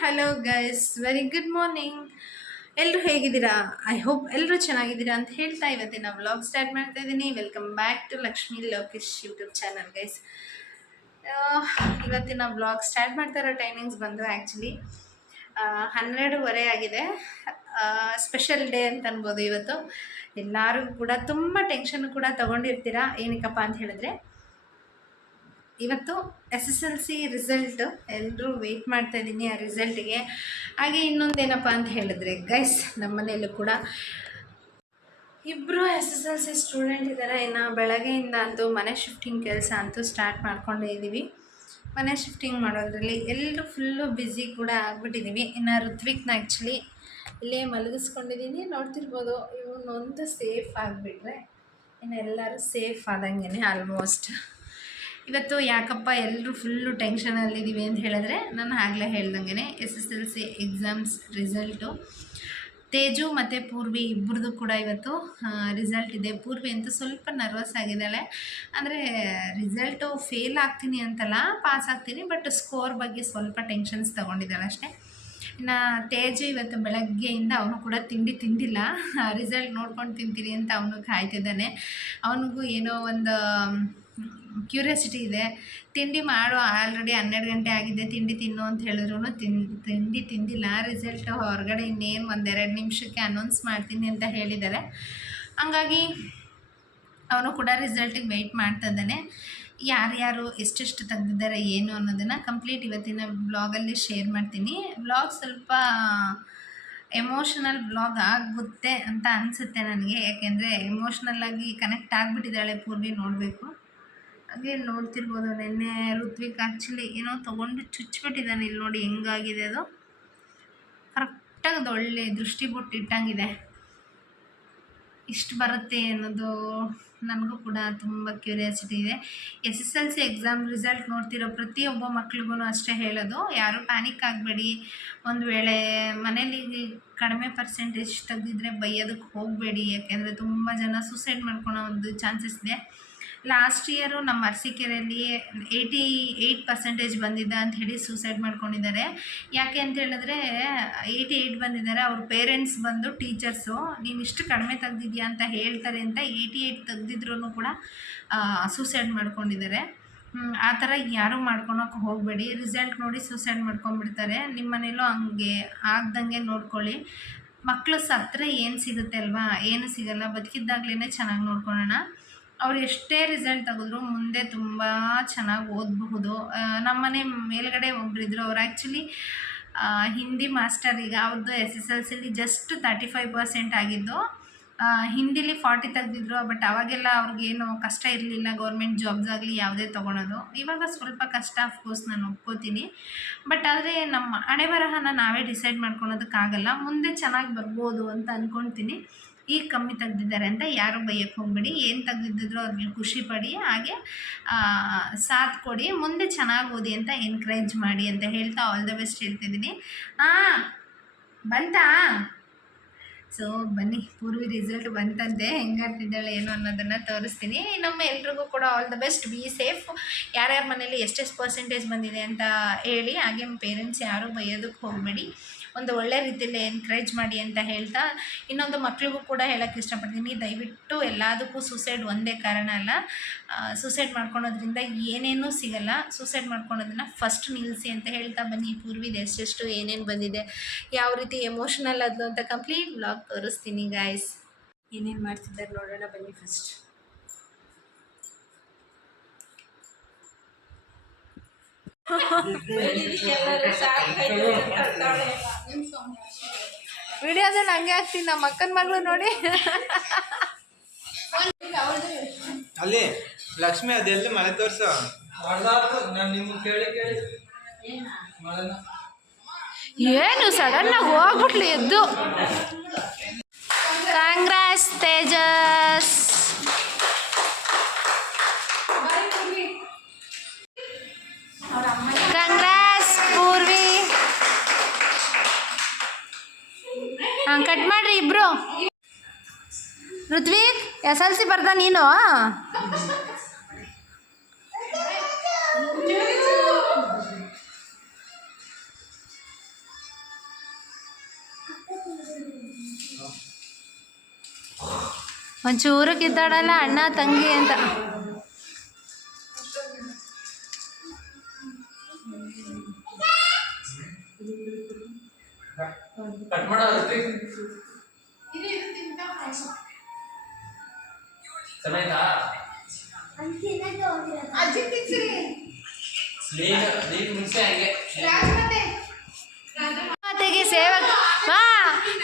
Hello guys, very good morning. ಎಲ್ಲರೂ ಹೇಗಿದ್ದೀರಾ? I hope ಎಲ್ಲರೂ ಚೆನ್ನಾಗಿದ್ದೀರಾ ಅಂತ ಹೇಳ್ತಾ ಇವತ್ತಿನ ವ್ಲಾಗ್ ಸ್ಟಾರ್ಟ್ ಮಾಡ್ತಾ ಇದ್ದೀನಿ. Welcome back to Lakshmi Lokesh YouTube channel guys. ಇವತ್ತಿನ ವ್ಲಾಗ್ ಸ್ಟಾರ್ಟ್ ಮಾಡ್ತಾ ಇರೋ ಟೈಮಿಂಗ್ಸ್ ಬಂದು ಆ್ಯಕ್ಚುಲಿ 12:30 ಆಗಿದೆ. ಸ್ಪೆಷಲ್ ಡೇ ಅಂತ ಅನ್ಬೋದು ಇವತ್ತು. ಎಲ್ಲರೂ ಕೂಡ ತುಂಬ ಟೆನ್ಷನ್ ಕೂಡ ತೊಗೊಂಡಿರ್ತೀರಾ. ಏನಕ್ಕಪ್ಪ ಅಂತ ಹೇಳಿದ್ರೆ ಇವತ್ತು SSLC ರಿಸಲ್ಟ್ ಎಲ್ಲರೂ ವೆಯ್ಟ್ ಮಾಡ್ತಾ ಇದ್ದೀನಿ ಆ ರಿಸಲ್ಟಿಗೆ. ಹಾಗೆ ಇನ್ನೊಂದೇನಪ್ಪ ಅಂತ ಹೇಳಿದ್ರೆ ಗೈಸ್, ನಮ್ಮ ಮನೆಯಲ್ಲೂ ಕೂಡ ಇಬ್ಬರು SSLC ಸ್ಟೂಡೆಂಟ್ ಇದ್ದಾರೆ. ಇನ್ನು ಬೆಳಗ್ಗೆಯಿಂದ ಅಂತೂ ಮನೆ ಶಿಫ್ಟಿಂಗ್ ಕೆಲಸ ಅಂತೂ ಸ್ಟಾರ್ಟ್ ಮಾಡ್ಕೊಂಡೇ ಇದ್ದೀವಿ. ಮನೆ ಶಿಫ್ಟಿಂಗ್ ಮಾಡೋದ್ರಲ್ಲಿ ಎಲ್ಲರೂ ಫುಲ್ಲು ಬ್ಯುಸಿ ಕೂಡ ಆಗಿಬಿಟ್ಟಿದ್ದೀವಿ. ಇನ್ನು ಋತ್ವಿಕ್ನ ಆ್ಯಕ್ಚುಲಿ ಇಲ್ಲೇ ಮಲಗಿಸ್ಕೊಂಡಿದ್ದೀನಿ, ನೋಡ್ತಿರ್ಬೋದು. ಇವನೊಂದು ಸೇಫ್ ಆಗಿಬಿಟ್ರೆ ಇನ್ನು ಎಲ್ಲರೂ ಸೇಫ್ ಆದಂಗೆ ಆಲ್ಮೋಸ್ಟ್. ಇವತ್ತು ಯಾಕಪ್ಪ ಎಲ್ಲರೂ ಫುಲ್ಲು ಟೆನ್ಷನಲ್ಲಿದ್ದೀವಿ ಅಂತ ಹೇಳಿದ್ರೆ, ನಾನು ಆಗಲೇ ಹೇಳ್ದಂಗೆ SSLC ಎಕ್ಸಾಮ್ಸ್ ರಿಸಲ್ಟು ತೇಜು ಮತ್ತು ಪೂರ್ವಿ ಇಬ್ಬರದು ಕೂಡ ಇವತ್ತು ರಿಸಲ್ಟ್ ಇದೆ. ಪೂರ್ವಿ ಅಂತೂ ಸ್ವಲ್ಪ ನರ್ವಸ್ ಆಗಿದ್ದಾಳೆ. ಅಂದರೆ ರಿಸಲ್ಟು ಫೇಲ್ ಆಗ್ತೀನಿ ಅಂತಲ್ಲ, ಪಾಸ್ ಆಗ್ತೀನಿ, ಬಟ್ ಸ್ಕೋರ್ ಬಗ್ಗೆ ಸ್ವಲ್ಪ ಟೆನ್ಷನ್ಸ್ ತೊಗೊಂಡಿದ್ದಾಳೆ ಅಷ್ಟೇ. ಇನ್ನು ತೇಜು ಇವತ್ತು ಬೆಳಗ್ಗೆಯಿಂದ ಅವನು ಕೂಡ ತಿಂಡಿ ತಿಂದಿಲ್ಲ. ರಿಸಲ್ಟ್ ನೋಡ್ಕೊಂಡು ತಿಂತೀನಿ ಅಂತ ಅವನು ಕಾಯ್ತಿದ್ದಾನೆ. ಅವನಿಗೂ ಏನೋ ಒಂದು ಕ್ಯೂರಿಯಾಸಿಟಿ ಇದೆ. ತಿಂಡಿ ಮಾಡು, ಆಲ್ರೆಡಿ 12 ಗಂಟೆ ಆಗಿದೆ, ತಿಂಡಿ ತಿನ್ನು ಅಂತ ಹೇಳಿದ್ರು ತಿಂಡಿ ತಿಂದಿಲ್ಲ. ರಿಸಲ್ಟ್ ಹೊರಗಡೆ ಇನ್ನೇನು 1-2 ನಿಮಿಷಕ್ಕೆ ಅನೌನ್ಸ್ ಮಾಡ್ತೀನಿ ಅಂತ ಹೇಳಿದ್ದಾರೆ. ಹಂಗಾಗಿ ಅವನು ಕೂಡ ರಿಸಲ್ಟಿಗೆ ವೆಯ್ಟ್ ಮಾಡ್ತಾ ಇದ್ದಾನೆ. ಯಾರ್ಯಾರು ಎಷ್ಟೆಷ್ಟು ತೆಗೆದಿದ್ದಾರೆ ಏನು ಅನ್ನೋದನ್ನು ಕಂಪ್ಲೀಟ್ ಇವತ್ತಿನ ಬ್ಲಾಗಲ್ಲಿ ಶೇರ್ ಮಾಡ್ತೀನಿ. ಬ್ಲಾಗ್ ಸ್ವಲ್ಪ ಎಮೋಷನಲ್ ಬ್ಲಾಗ್ ಆಗುತ್ತೆ ಅಂತ ಅನಿಸುತ್ತೆ ನನಗೆ, ಯಾಕೆಂದರೆ ಎಮೋಷ್ನಲ್ಲಾಗಿ ಕನೆಕ್ಟ್ ಆಗಿಬಿಟ್ಟಿದ್ದಾಳೆ ಪೂರ್ವಿ. ನೋಡಬೇಕು. ಹಾಗೆ ನೋಡ್ತಿರ್ಬೋದು, ನಿನ್ನೆ ಋತ್ವಿಕ್ ಆ್ಯಕ್ಚುಲಿ ಏನೋ ತೊಗೊಂಡು ಚುಚ್ಚಿಬಿಟ್ಟಿದ್ದಾನೆ. ಇಲ್ಲಿ ನೋಡಿ ಹೆಂಗಾಗಿದೆ ಅದು. ಕರೆಕ್ಟಾಗಿ ಅದು ಒಳ್ಳೆ ದೃಷ್ಟಿ ಬಿಟ್ಟಿಟ್ಟಂಗಿದೆ. ಇಷ್ಟು ಬರುತ್ತೆ ಅನ್ನೋದು ನನಗೂ ಕೂಡ ತುಂಬ ಕ್ಯೂರಿಯಾಸಿಟಿ ಇದೆ. SSLC ಎಕ್ಸಾಮ್ ರಿಸಲ್ಟ್ ನೋಡ್ತಿರೋ ಪ್ರತಿಯೊಬ್ಬ ಮಕ್ಳಿಗೂ ಅಷ್ಟೇ ಹೇಳೋದು, ಯಾರೂ ಪ್ಯಾನಿಕ್ ಆಗಬೇಡಿ. ಒಂದು ವೇಳೆ ಮನೇಲಿ ಕಡಿಮೆ ಪರ್ಸೆಂಟೇಜ್ ತೆಗೆದಿದ್ರೆ ಬೈಯೋದಕ್ಕೆ ಹೋಗಬೇಡಿ, ಯಾಕೆಂದರೆ ತುಂಬ ಜನ ಸೂಸೈಡ್ ಮಾಡ್ಕೊಳೋ ಒಂದು ಚಾನ್ಸಸ್ ಇದೆ. ಲಾಸ್ಟ್ ಇಯರು ನಮ್ಮ ಅರಸೀಕೆರೆಯಲ್ಲಿ 88% ಬಂದಿದ್ದ ಅಂತ ಹೇಳಿ ಸೂಸೈಡ್ ಮಾಡ್ಕೊಂಡಿದ್ದಾರೆ. ಯಾಕೆ ಅಂತ ಹೇಳಿದ್ರೆ 88 ಬಂದಿದ್ದಾರೆ. ಅವ್ರ ಪೇರೆಂಟ್ಸ್ ಬಂದು ಟೀಚರ್ಸು ನೀನು ಇಷ್ಟು ಕಡಿಮೆ ತೆಗ್ದಿದ್ಯಾ ಅಂತ ಹೇಳ್ತಾರೆ ಅಂತ 88 ತೆಗ್ದಿದ್ರೂ ಕೂಡ ಸೂಸೈಡ್ ಮಾಡ್ಕೊಂಡಿದ್ದಾರೆ. ಆ ಥರ ಯಾರೂ ಮಾಡ್ಕೊಳಕ್ಕೆ ಹೋಗಬೇಡಿ. ರಿಸಲ್ಟ್ ನೋಡಿ ಸೂಸೈಡ್ ಮಾಡ್ಕೊಂಡ್ಬಿಡ್ತಾರೆ. ನಿಮ್ಮ ಮನೇಲೂ ಹಂಗೆ ಆಗ್ದಂಗೆ ನೋಡ್ಕೊಳ್ಳಿ. ಮಕ್ಕಳು ಸತ್ತರೆ ಏನು ಸಿಗುತ್ತೆ ಅಲ್ವಾ? ಏನು ಸಿಗಲ್ಲ. ಬದುಕಿದ್ದಾಗಲೇ ಚೆನ್ನಾಗಿ ನೋಡ್ಕೊಳ್ಳೋಣ. ಅವ್ರು ಎಷ್ಟೇ ರಿಸಲ್ಟ್ ತೆಗೆದ್ರು ಮುಂದೆ ತುಂಬ ಚೆನ್ನಾಗಿ ಓದಬಹುದು. ನಮ್ಮನೆ ಮೇಲ್ಗಡೆ ಒಬ್ಬರಿದ್ರು, ಅವ್ರು ಆ್ಯಕ್ಚುಲಿ ಹಿಂದಿ ಮಾಸ್ಟರ್. ಈಗ ಅವ್ರದ್ದು SSLCಲಿ ಜಸ್ಟ್ 35% ಆಗಿದ್ದು. ಹಿಂದಿಲಿ 40 ತೆಗೆದಿದ್ರು. ಬಟ್ ಅವಾಗೆಲ್ಲ ಅವ್ರಿಗೇನು ಕಷ್ಟ ಇರಲಿಲ್ಲ, ಗೌರ್ಮೆಂಟ್ ಜಾಬ್ಸ್ ಆಗಲಿ ಯಾವುದೇ ತೊಗೊಳೋದು. ಇವಾಗ ಸ್ವಲ್ಪ ಕಷ್ಟ, ಅಫ್ಕೋರ್ಸ್ ನಾನು ಒಪ್ಕೋತೀನಿ. ಬಟ್ ಆದರೆ ನಮ್ಮ ಹಣೆ ಬರಹನ ನಾವೇ ಡಿಸೈಡ್ ಮಾಡ್ಕೊಳೋದಕ್ಕಾಗಲ್ಲ. ಮುಂದೆ ಚೆನ್ನಾಗಿ ಬರ್ಬೋದು ಅಂತ ಅಂದ್ಕೊಳ್ತೀನಿ. ಈಗ ಕಮ್ಮಿ ತೆಗ್ದಿದ್ದಾರೆ ಅಂತ ಯಾರೂ ಬೈಯಕ್ಕೆ ಹೋಗಬೇಡಿ. ಏನು ತೆಗ್ದಿದ್ರು ಅವ್ರಿಗೆ ಖುಷಿ ಪಡಿ, ಹಾಗೆ ಸಾಥ್ ಕೊಡಿ, ಮುಂದೆ ಚೆನ್ನಾಗಿ ಓದಿ ಅಂತ ಎನ್ಕರೇಜ್ ಮಾಡಿ ಅಂತ ಹೇಳ್ತಾ ಆಲ್ ದ ಬೆಸ್ಟ್ ಹೇಳ್ತಿದ್ದೀನಿ. ಬಂತಾ? ಸೊ ಬನ್ನಿ, ಪೂರ್ವಿ ರಿಸಲ್ಟ್ ಬಂತಂತೆ. ಹೆಂಗಾಗ್ತಿದ್ದಾಳೆ ಏನು ಅನ್ನೋದನ್ನು ತೋರಿಸ್ತೀನಿ. ನಮ್ಮ ಎಲ್ರಿಗೂ ಕೂಡ all the best, be safe. ಯಾರ್ಯಾರ ಮನೇಲಿ ಎಷ್ಟೆಷ್ಟು ಪರ್ಸೆಂಟೇಜ್ ಬಂದಿದೆ ಅಂತ ಹೇಳಿ. ಹಾಗೆ ಪೇರೆಂಟ್ಸ್ ಯಾರೂ ಬೈಯೋದಕ್ಕೆ ಹೋಗಬೇಡಿ, ಒಂದು ಒಳ್ಳೆ ರೀತಿಯಲ್ಲಿ ಎನ್ಕರೇಜ್ ಮಾಡಿ ಅಂತ ಹೇಳ್ತಾ, ಇನ್ನೊಂದು ಮಕ್ಳಿಗೂ ಕೂಡ ಹೇಳೋಕ್ಕೆ ಇಷ್ಟಪಡ್ತೀನಿ, ದಯವಿಟ್ಟು ಎಲ್ಲದಕ್ಕೂ ಸೂಸೈಡ್ ಒಂದೇ ಕಾರಣ ಅಲ್ಲ. ಸೂಸೈಡ್ ಮಾಡ್ಕೊಳೋದ್ರಿಂದ ಏನೇನೂ ಸಿಗಲ್ಲ. ಸೂಸೈಡ್ ಮಾಡ್ಕೊಳೋದನ್ನ ಫಸ್ಟ್ ನಿಲ್ಲಿಸಿ ಅಂತ ಹೇಳ್ತಾ ಬನ್ನಿ. ಪೂರ್ವಿದು ಎಷ್ಟೆಷ್ಟು ಏನೇನು ಬಂದಿದೆ, ಯಾವ ರೀತಿ ಎಮೋಷನಲ್ ಅದು ಅಂತ ಕಂಪ್ಲೀಟ್ ಬ್ಲಾಗ್ ತೋರಿಸ್ತೀನಿ ಗಾಯ್ಸ್. ಏನೇನು ಮಾಡ್ತಿದ್ದಾರೆ ನೋಡೋಣ ಬನ್ನಿ. ಫಸ್ಟ್ ವಿಡಿಯೋದಲ್ಲಿ ಹಂಗೆ ಆಗ್ತೀನಿ. ನಮ್ಮ ಅಕ್ಕನ ಮಗಳು ನೋಡಿ ಅಲ್ಲಿ ಲಕ್ಷ್ಮಿ ಅದೆಲ್ಲ ಮಳೆ ತೋರ್ಸು. ಏನು ಸಡನ್ ಆಗಿ ಹೋಗ್ಬಿಟ್ಲಿ ಎದ್ದು. ಕಾಂಗ್ರೆಸ್ ತೇಜಸ್. ಕಾಂಗ್ರೆಸ್ ಪೂರ್ವಿ. ಕಟ್ ಮಾಡ್ರಿ ಇಬ್ರು. ಋತ್ವಿಕ್ SSLC ಬರ್ದ ನೀನು? ಒಂಚೂರು ಕಿತ್ತಾಡಲ್ಲ ಅಣ್ಣ ತಂಗಿ ಅಂತ. ರಾಜಮಾತೆಗೆ ಸೇವಕ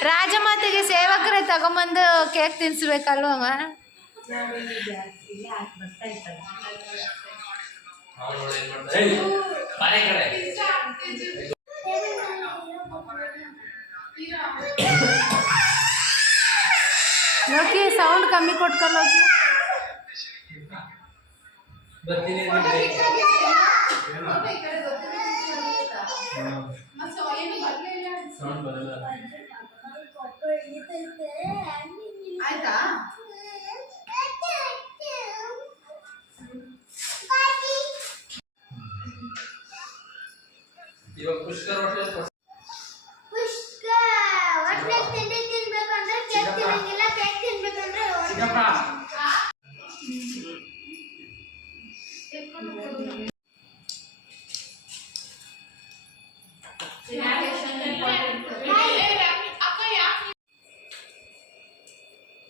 ರಾಜಮಾತೆಗೆ ಸೇವಕರೇ ತಗೊಂಬಂದು ಕೇಕ್ ತಿನ್ಸ್ಬೇಕಲ್ವಮ್ಮ? ಲೋಕಿ ಸೌಂಡ್ ಕಮ್ಮಿ ಕೊಟ್ಕೊ ಲೋಕಿ. ಆಯ್ತಾ? ಇವಾಗ ಪುಷ್ಕರ್ ಹೋಟೆಲ್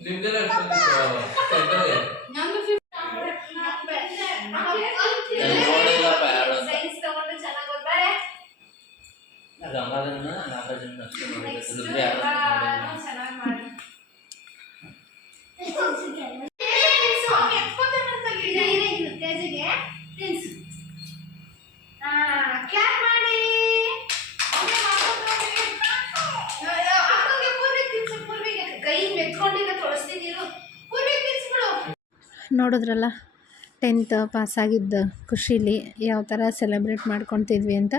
ನಿಮ್ದೆಲ್ಲ ನೋಡಿದ್ರಲ್ಲ 10th ಪಾಸಾಗಿದ್ದ ಖುಷಿಲಿ ಯಾವ ಥರ ಸೆಲೆಬ್ರೇಟ್ ಮಾಡ್ಕೊತಿದ್ವಿ ಅಂತ.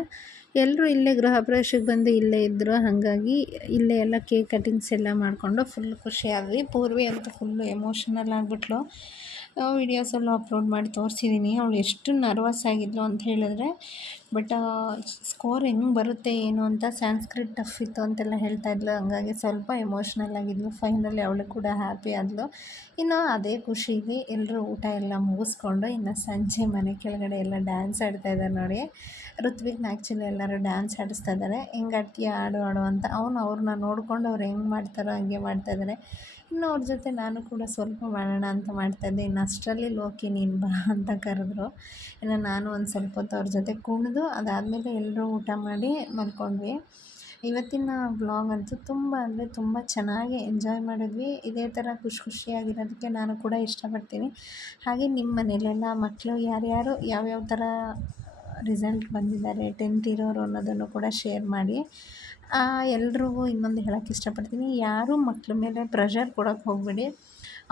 ಎಲ್ಲರೂ ಇಲ್ಲೇ ಗೃಹ ಪ್ರವೇಶಕ್ಕೆ ಬಂದು ಇಲ್ಲೇ ಇದ್ದರು. ಹಾಗಾಗಿ ಇಲ್ಲೇ ಎಲ್ಲ ಕೇಕ್ ಕಟಿಂಗ್ಸ್ ಎಲ್ಲ ಮಾಡಿಕೊಂಡು ಫುಲ್ ಖುಷಿಯಾದ್ವಿ. ಪೂರ್ವಿ ಅಂತೂ ಫುಲ್ಲು ಎಮೋಷನಲ್ ಆಗಿಬಿಟ್ಲು. ವೀಡಿಯೋಸೆಲ್ಲ ಅಪ್ಲೋಡ್ ಮಾಡಿ ತೋರಿಸಿದ್ದೀನಿ ಅವಳು ಎಷ್ಟು ನರ್ವಸ್ ಆಗಿದ್ಲು ಅಂತ ಹೇಳಿದ್ರೆ. ಬಟ್ ಸ್ಕೋರ್ ಹೆಂಗೆ ಬರುತ್ತೆ ಏನು ಅಂತ ಸಂಸ್ಕೃತ್ ಟಫ್ ಇತ್ತು ಅಂತೆಲ್ಲ ಹೇಳ್ತಾ ಇದ್ಲು. ಹಂಗಾಗಿ ಸ್ವಲ್ಪ ಎಮೋಷ್ನಲ್ ಆಗಿದ್ಲು. ಫೈನಲಿ ಅವಳು ಕೂಡ ಹ್ಯಾಪಿ ಆದಳು. ಇನ್ನು ಅದೇ ಖುಷಿಲಿ ಎಲ್ಲರೂ ಊಟ ಎಲ್ಲ ಮುಗಿಸ್ಕೊಂಡು ಇನ್ನು ಸಂಜೆ ಮನೆ ಕೆಳಗಡೆ ಎಲ್ಲ ಡ್ಯಾನ್ಸ್ ಆಡ್ತಾಯಿದ್ದಾರೆ ನೋಡಿ. ಋತ್ವಿಕ್ನ ಆ್ಯಕ್ಚುಲಿ ಎಲ್ಲರೂ ಡ್ಯಾನ್ಸ್ ಆಡಿಸ್ತಾ ಇದ್ದಾರೆ. ಹೆಂಗೆ ಆಡ್ತೀಯ ಆಡು ಆಡು ಅಂತ. ಅವ್ರನ್ನ ನೋಡ್ಕೊಂಡು ಅವ್ರು ಹೆಂಗೆ ಮಾಡ್ತಾರೋ ಹಂಗೆ ಮಾಡ್ತಾಯಿದ್ದಾರೆ. ಇನ್ನು ಅವ್ರ ಜೊತೆ ನಾನು ಕೂಡ ಸ್ವಲ್ಪ ಮಾಡೋಣ ಅಂತ ಮಾಡ್ತಾಯಿದ್ದೆ. ಇನ್ನು ಅಷ್ಟರಲ್ಲಿ ಲೋಕಿ ನೀನು ಬಾ ಅಂತ ಕರೆದ್ರು. ಇನ್ನು ನಾನು ಒಂದು ಸ್ವಲ್ಪ ಹೊತ್ತು ಅವ್ರ ಜೊತೆ ಕುಣಿದು ಅದಾದಮೇಲೆ ಎಲ್ಲರೂ ಊಟ ಮಾಡಿ ಮಲ್ಕೊಂಡ್ವಿ. ಇವತ್ತಿನ ವ್ಲಾಗ್ ಅಂತೂ ತುಂಬ ಅಂದರೆ ತುಂಬ ಚೆನ್ನಾಗಿ ಎಂಜಾಯ್ ಮಾಡಿದ್ವಿ. ಇದೇ ಥರ ಖುಷಿಯಾಗಿರೋದಕ್ಕೆ ನಾನು ಕೂಡ ಇಷ್ಟಪಡ್ತೀನಿ. ಹಾಗೆ ನಿಮ್ಮ ಮನೇಲೆಲ್ಲ ಮಕ್ಕಳು ಯಾರ್ಯಾರು ಯಾವ್ಯಾವ ಥರ ರಿಸಲ್ಟ್ ಬಂದಿದ್ದಾರೆ 10th ಇರೋರು ಅನ್ನೋದನ್ನು ಕೂಡ ಶೇರ್ ಮಾಡಿ. ಎಲ್ರಿಗೂ ಇನ್ನೊಂದು ಹೇಳೋಕ್ಕೆ ಇಷ್ಟಪಡ್ತೀನಿ, ಯಾರೂ ಮಕ್ಳ ಮೇಲೆ ಪ್ರೆಷರ್ ಕೊಡೋಕ್ಕೆ ಹೋಗಬೇಡಿ.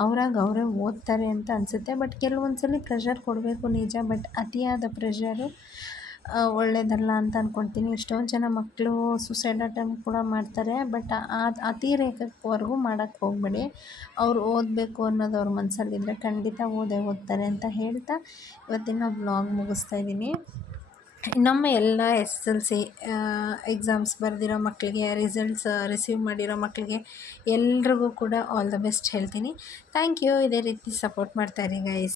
ಅವರಾಗ ಅವರೇ ಓದ್ತಾರೆ ಅಂತ ಅನಿಸುತ್ತೆ. ಬಟ್ ಕೆಲವೊಂದು ಸಲ ಪ್ರೆಷರ್ ಕೊಡಬೇಕು ನಿಜ. ಬಟ್ ಅತಿಯಾದ ಪ್ರೆಷರು ಒಳ್ಳೆಯದಲ್ಲ ಅಂತ ಅಂದ್ಕೊಳ್ತೀನಿ. ಎಷ್ಟೊಂದು ಜನ ಮಕ್ಕಳು ಸುಸೈಡ್ ಅಟೆಂಪ್ಟ್ ಕೂಡ ಮಾಡ್ತಾರೆ. ಬಟ್ ಅತಿರೇಕವರೆಗೂ ಮಾಡೋಕ್ಕೆ ಹೋಗಬೇಡಿ. ಅವ್ರು ಓದಬೇಕು ಅನ್ನೋದು ಅವ್ರ ಮನಸ್ಸಲ್ಲಿದ್ದರೆ ಖಂಡಿತ ಓದ್ತಾರೆ ಅಂತ ಹೇಳ್ತಾ ಇವತ್ತಿನ ವ್ಲಾಗ್ ಮುಗಿಸ್ತಾಯಿದ್ದೀನಿ. ನಮ್ಮ ಎಲ್ಲ SSLC ಎಕ್ಸಾಮ್ಸ್ ಬರೆದಿರೋ ಮಕ್ಕಳಿಗೆ, ರಿಸಲ್ಟ್ಸ್ ರಿಸೀವ್ ಮಾಡಿರೋ ಮಕ್ಕಳಿಗೆ ಎಲ್ರಿಗೂ ಕೂಡ ಆಲ್ ದ ಬೆಸ್ಟ್ ಹೇಳ್ತೀನಿ. Thank you. ಇದೇ ರೀತಿ ಸಪೋರ್ಟ್ ಮಾಡ್ತಾಯಿರಿ ಗೈಸ್.